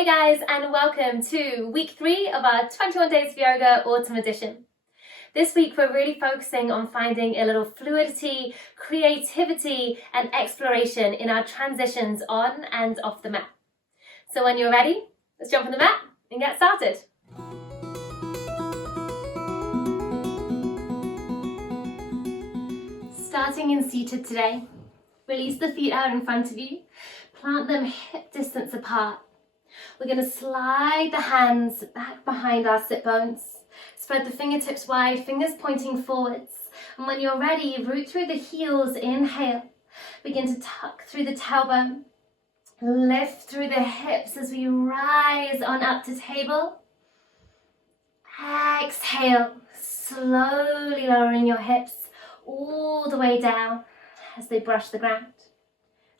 Hey guys, and welcome to week 3 of our 21 Days of Yoga Autumn Edition. This week we're really focusing on finding a little fluidity, creativity and exploration in our transitions on and off the mat. So when you're ready, let's jump on the mat and get started. Starting in seated today, release the feet out in front of you, plant them hip distance apart. We're going to slide the hands back behind our sit bones. Spread the fingertips wide, fingers pointing forwards. And when you're ready, root through the heels, inhale. Begin to tuck through the tailbone. Lift through the hips as we rise on up to table. Exhale, slowly lowering your hips all the way down as they brush the ground.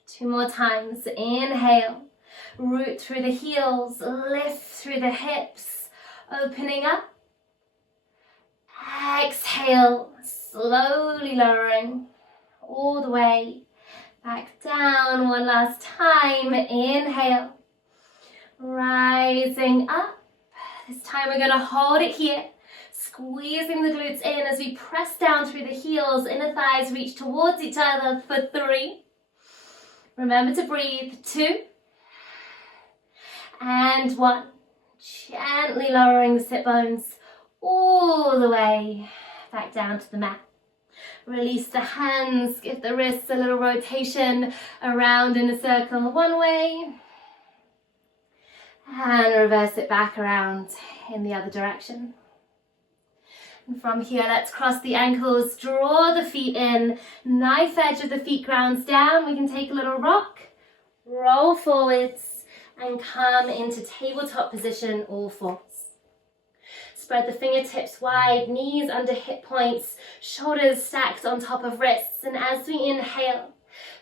2 more times, inhale. Root through the heels, lift through the hips, opening up. Exhale, slowly lowering all the way back down. One last time, inhale. Rising up. This time we're going to hold it here, squeezing the glutes in as we press down through the heels, inner thighs reach towards each other for 3. Remember to breathe. 2. And 1, gently lowering the sit bones all the way back down to the mat. Release the hands, give the wrists a little rotation around in a circle one way. And reverse it back around in the other direction. And from here, let's cross the ankles, draw the feet in, knife edge of the feet grounds down. We can take a little rock, roll forwards, and come into tabletop position, all 4s. Spread the fingertips wide, knees under hip points, shoulders stacked on top of wrists. And as we inhale,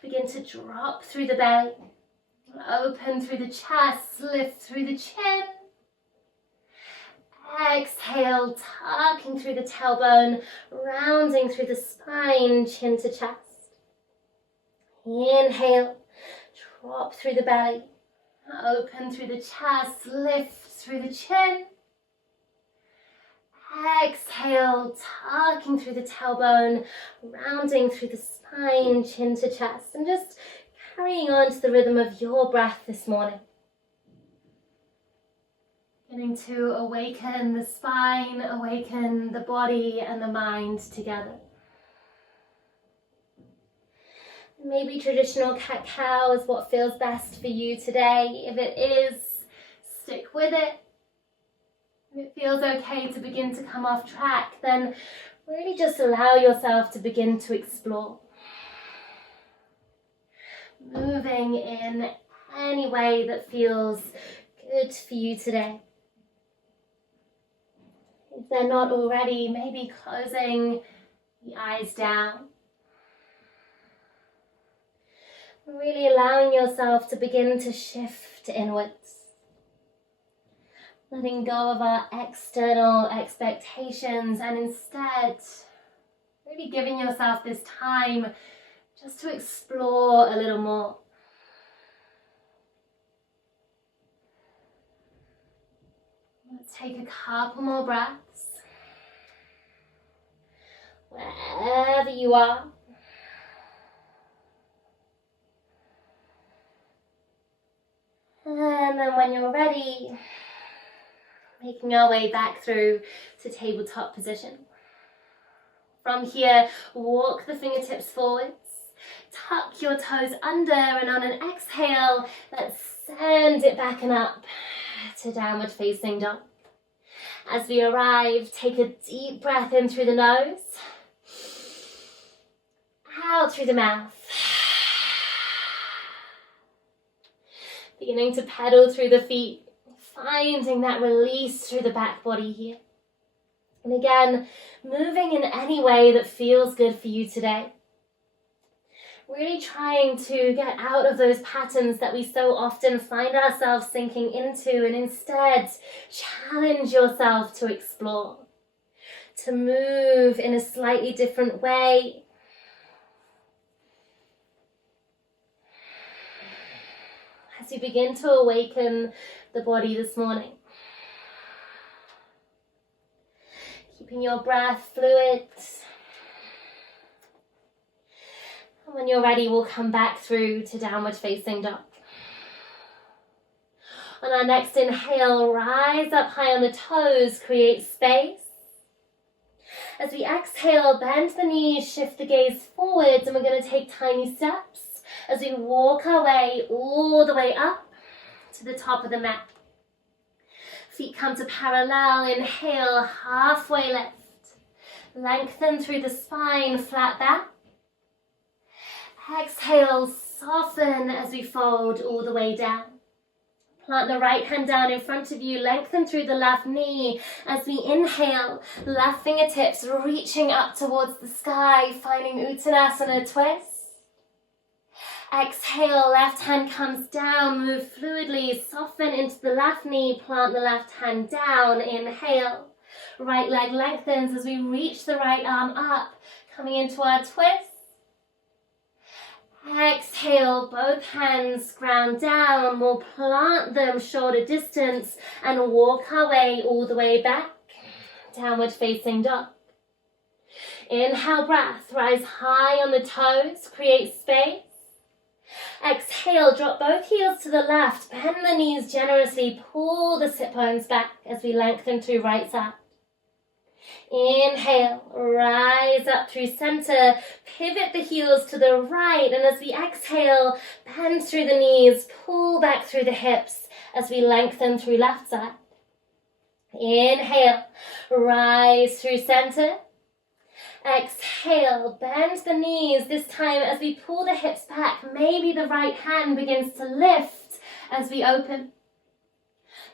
begin to drop through the belly. Open through the chest, lift through the chin. Exhale, tucking through the tailbone, rounding through the spine, chin to chest. Inhale, drop through the belly. Open through the chest, lift through the chin. Exhale, tucking through the tailbone, rounding through the spine, chin to chest, and just carrying on to the rhythm of your breath this morning. Beginning to awaken the spine, awaken the body and the mind together. Maybe traditional cat-cow is what feels best for you today. If it is, stick with it. If it feels okay to begin to come off track, then really just allow yourself to begin to explore. Moving in any way that feels good for you today. If they're not already, maybe closing the eyes down. Really allowing yourself to begin to shift inwards. Letting go of our external expectations and instead really giving yourself this time just to explore a little more. Let's take a couple more breaths. Wherever you are. And then when you're ready, making our way back through to tabletop position. From here, walk the fingertips forwards, tuck your toes under, and on an exhale, let's send it back and up to downward facing dog. As we arrive, take a deep breath in through the nose, out through the mouth. Beginning to pedal through the feet, finding that release through the back body here. And again, moving in any way that feels good for you today. Really trying to get out of those patterns that we so often find ourselves sinking into and instead challenge yourself to explore, to move in a slightly different way. as we begin to awaken the body this morning. Keeping your breath fluid. And when you're ready, we'll come back through to downward facing dog. On our next inhale, rise up high on the toes, create space. As we exhale, bend the knees, shift the gaze forwards, and we're going to take tiny steps as we walk our way all the way up to the top of the mat. Feet come to parallel, inhale, halfway lift. Lengthen through the spine, flat back. Exhale, soften as we fold all the way down. Plant the right hand down in front of you, lengthen through the left knee as we inhale, left fingertips reaching up towards the sky, finding Uttanasana twist. Exhale, left hand comes down, move fluidly, soften into the left knee, plant the left hand down, inhale. Right leg lengthens as we reach the right arm up, coming into our twist. Exhale, both hands ground down. We'll plant them shoulder distance and walk our way all the way back. Downward facing dog. Inhale, breath, rise high on the toes, create space. Exhale, drop both heels to the left, bend the knees generously, pull the sit bones back as we lengthen through right side. Inhale, rise up through center, pivot the heels to the right, and as we exhale, bend through the knees, pull back through the hips as we lengthen through left side. Inhale, rise through center. Exhale, bend the knees, this time as we pull the hips back, maybe the right hand begins to lift as we open.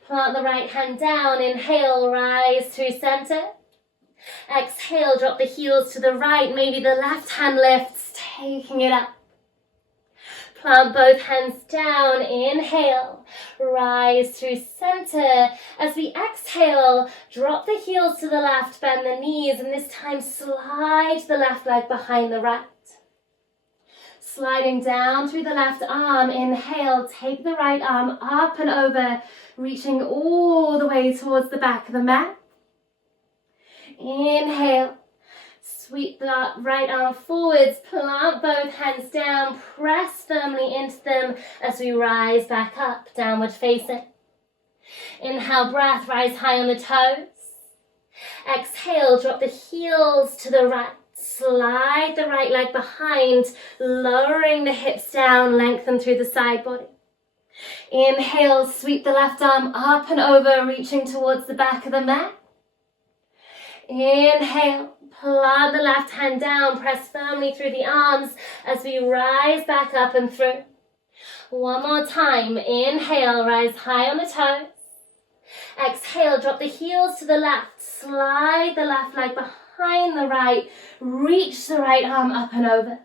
Plant the right hand down, inhale, rise through center. Exhale, drop the heels to the right, maybe the left hand lifts, taking it up. Plant both hands down, inhale, rise through center. As we exhale, drop the heels to the left, bend the knees, and this time slide the left leg behind the right. Sliding down through the left arm, inhale, take the right arm up and over, reaching all the way towards the back of the mat. Inhale, sweep the right arm forwards, plant both hands down, press firmly into them as we rise back up, downward facing. Inhale, breath, rise high on the toes. Exhale, drop the heels to the right, slide the right leg behind, lowering the hips down, lengthen through the side body. Inhale, sweep the left arm up and over, reaching towards the back of the mat. Inhale, plant the left hand down, press firmly through the arms as we rise back up and through. One more time, inhale, rise high on the toes. Exhale, drop the heels to the left, slide the left leg behind the right, reach the right arm up and over.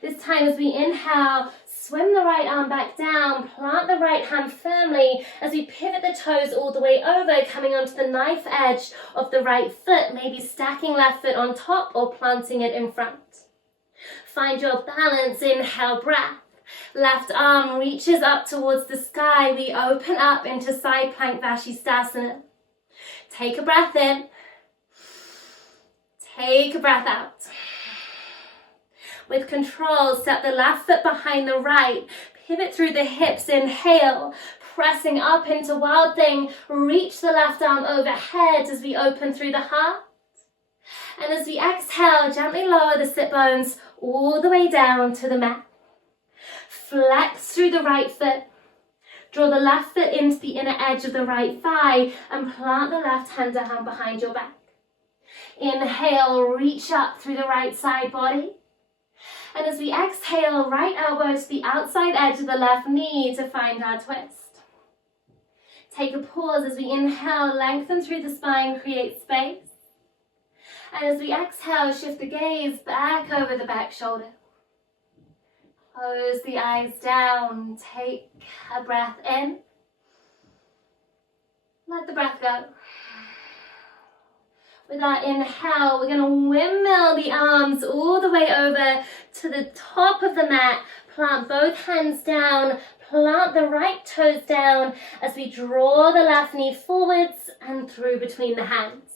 This time as we inhale, swim the right arm back down, plant the right hand firmly as we pivot the toes all the way over, coming onto the knife edge of the right foot, maybe stacking left foot on top or planting it in front. Find your balance, inhale, breath. Left arm reaches up towards the sky. We open up into side plank Vashisthasana. Take a breath in. Take a breath out. With control, step the left foot behind the right. Pivot through the hips, inhale. Pressing up into Wild Thing. Reach the left arm overhead as we open through the heart. And as we exhale, gently lower the sit bones all the way down to the mat. Flex through the right foot. Draw the left foot into the inner edge of the right thigh and plant the left hand down behind your back. Inhale, reach up through the right side body. And as we exhale, right elbow to the outside edge of the left knee to find our twist. Take a pause as we inhale, lengthen through the spine, create space. And as we exhale, shift the gaze back over the back shoulder. Close the eyes down, take a breath in. Let the breath go. With our inhale, we're going to windmill the arms all the way over to the top of the mat. Plant both hands down, Plant the right toes down as we draw the left knee forwards and through between the hands.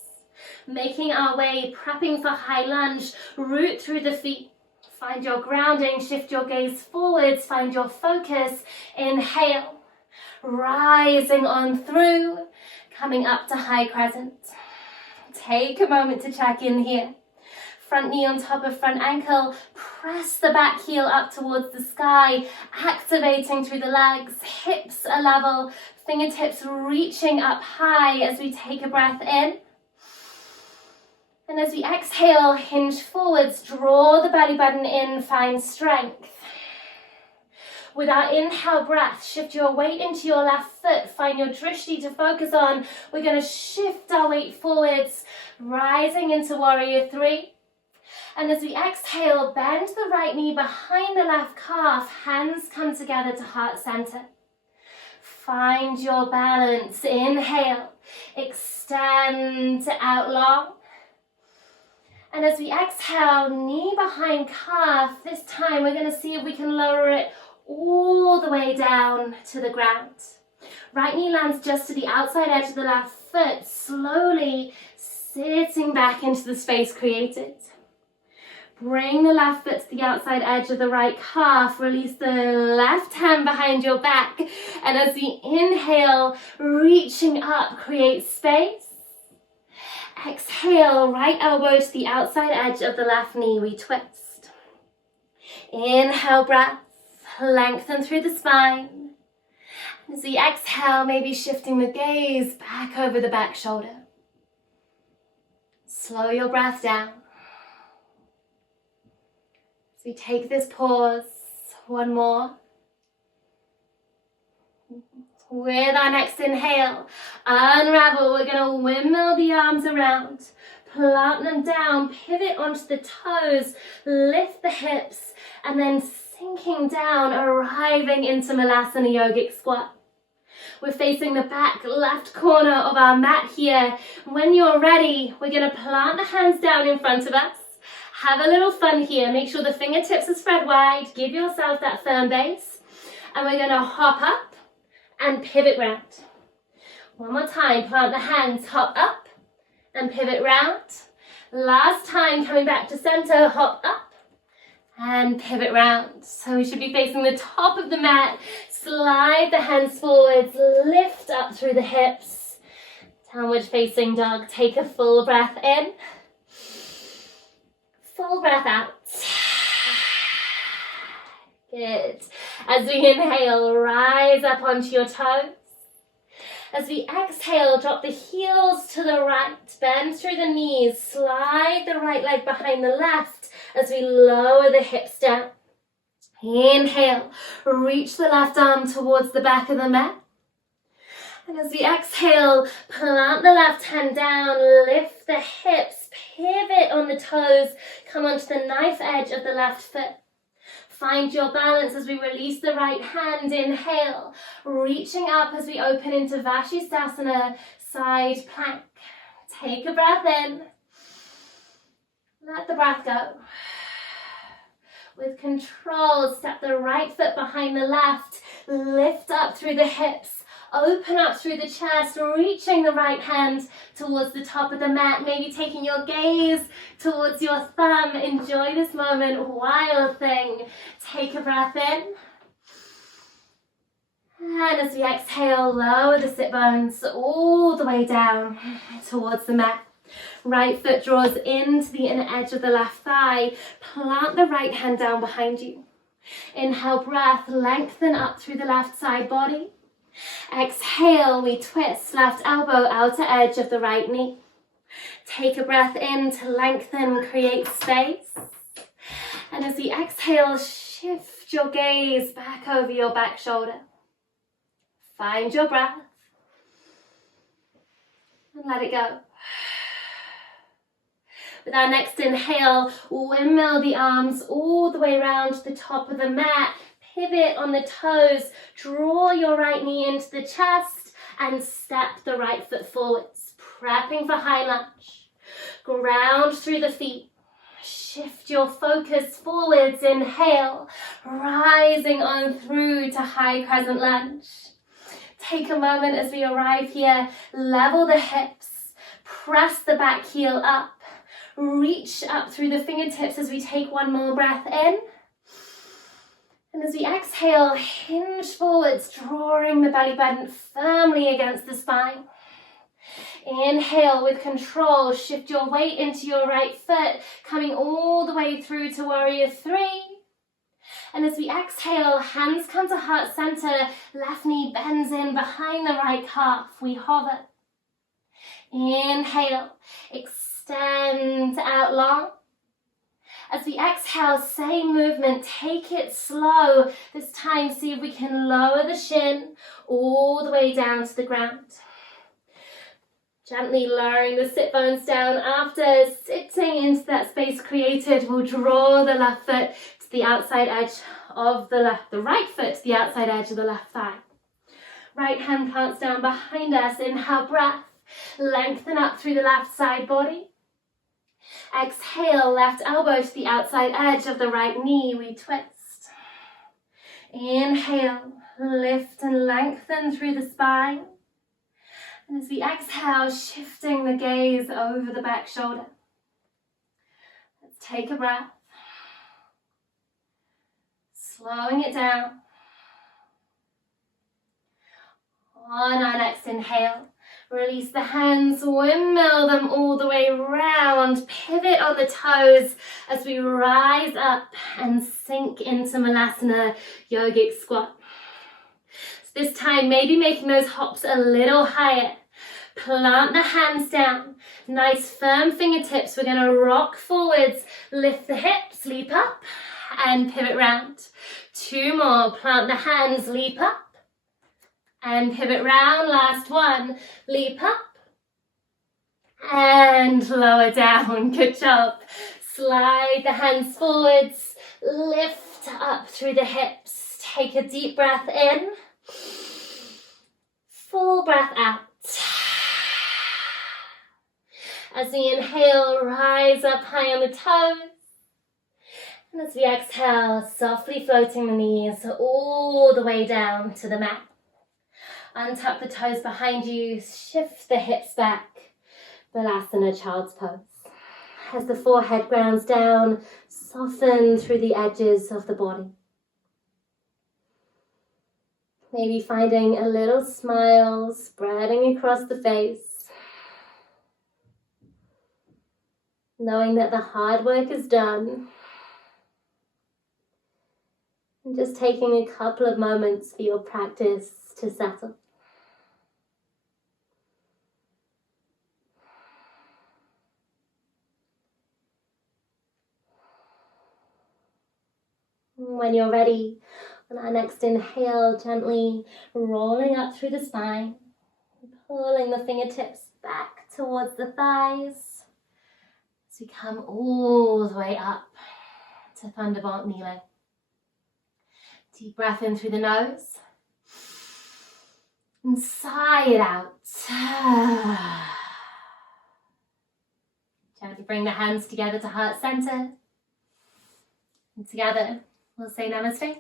Making our way, prepping for high lunge, root through the feet. Find your grounding, shift your gaze forwards, find your focus. Inhale, rising on through, coming up to high crescent. Take a moment to check in here. Front knee on top of front ankle, press the back heel up towards the sky, activating through the legs, hips are level, fingertips reaching up high as we take a breath in. And as we exhale, hinge forwards, draw the belly button in, find strength. With our inhale breath, shift your weight into your left foot, find your drishti to focus on. We're going to shift our weight forwards, rising into warrior three. And as we exhale, bend the right knee behind the left calf, hands come together to heart center. Find your balance, inhale, extend out long. And as we exhale, knee behind calf, this time we're going to see if we can lower it all the way down to the ground. Right knee lands just to the outside edge of the left foot, slowly sitting back into the space created. Bring the left foot to the outside edge of the right calf, release the left hand behind your back, and as we inhale, reaching up, create space. Exhale, right elbow to the outside edge of the left knee, we twist. Inhale, breath, lengthen through the spine. As we exhale, maybe shifting the gaze back over the back shoulder. Slow your breath down. As we take this pause, one more. With our next inhale, unravel. We're going to windmill the arms around, plant them down, pivot onto the toes, lift the hips, and then sinking down, arriving into Malasana yogic squat. We're facing the back left corner of our mat here. When you're ready, we're going to plant the hands down in front of us. Have a little fun here. Make sure the fingertips are spread wide. Give yourself that firm base. And we're going to hop up and pivot round. One more time. Plant the hands, hop up and pivot round. Last time, coming back to center, hop up and pivot round. So we should be facing the top of the mat. Slide the hands forwards, lift up through the hips. Downward facing dog. Take a full breath in. Full breath out. Good. As we inhale, rise up onto your toes. As we exhale, drop the heels to the right, bend through the knees, slide the right leg behind the left as we lower the hips down. Inhale, reach the left arm towards the back of the mat. And as we exhale, plant the left hand down, lift the hips, pivot on the toes, come onto the knife edge of the left foot. Find your balance as we release the right hand, inhale, reaching up as we open into Vashisthasana, side plank. Take a breath in, let the breath go. With control, step the right foot behind the left, lift up through the hips, open up through the chest, reaching the right hand towards the top of the mat, maybe taking your gaze towards your thumb. Enjoy this moment, wild thing. Take a breath in. And as we exhale, lower the sit bones all the way down towards the mat. Right foot draws into the inner edge of the left thigh. Plant the right hand down behind you. Inhale, breath, lengthen up through the left side body. Exhale, we twist, left elbow, outer edge of the right knee. Take a breath in to lengthen, create space. And as we exhale, shift your gaze back over your back shoulder. Find your breath. And let it go. With our next inhale, windmill the arms all the way around to the top of the mat. Pivot on the toes, draw your right knee into the chest and step the right foot forwards, prepping for high lunge. Ground through the feet, Shift your focus forwards, inhale, rising on through to high crescent lunge. Take a moment as we arrive here, level the hips, press the back heel up, reach up through the fingertips as we take one more breath in. And as we exhale, hinge forwards, drawing the belly button firmly against the spine. Inhale with control, shift your weight into your right foot, coming all the way through to warrior three. And as we exhale, hands come to heart center, left knee bends in behind the right calf. We hover. Inhale, extend out long. As we exhale, same movement, take it slow. This time, see if we can lower the shin all the way down to the ground. Gently lowering the sit bones down. After sitting into that space created, we'll draw the left foot to the outside edge of the right foot to the outside edge of the left thigh. Right hand plants down behind us. Inhale, breath. Lengthen up through the left side body. Exhale, left elbow to the outside edge of the right knee. We twist. Inhale, lift and lengthen through the spine. And as we exhale, shifting the gaze over the back shoulder. Let's take a breath. Slowing it down. On our next inhale, release the hands, windmill them all the way around, pivot on the toes as we rise up and sink into Malasana yogic squat. So this time, maybe making those hops a little higher. Plant the hands down, nice firm fingertips. We're going to rock forwards, lift the hips, leap up and pivot round. Two more, plant the hands, leap up and pivot round. Last one, leap up and lower down. Good job. Slide the hands forwards, lift up through the hips. Take a deep breath in, full breath out. As we inhale, rise up high on the toes. And as we exhale, softly floating the knees all the way down to the mat. Untuck the toes behind you, shift the hips back. Malasana, child's pose. As the forehead grounds down, soften through the edges of the body. Maybe finding a little smile spreading across the face. Knowing that the hard work is done. And just taking a couple of moments for your practice to settle. When you're ready, on our next inhale, gently rolling up through the spine, pulling the fingertips back towards the thighs. We come all the way up to Thunderbolt kneeling. Deep breath in through the nose. And sigh it out. Gently bring the hands together to heart center. And together we'll say namaste.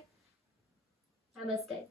Namaste.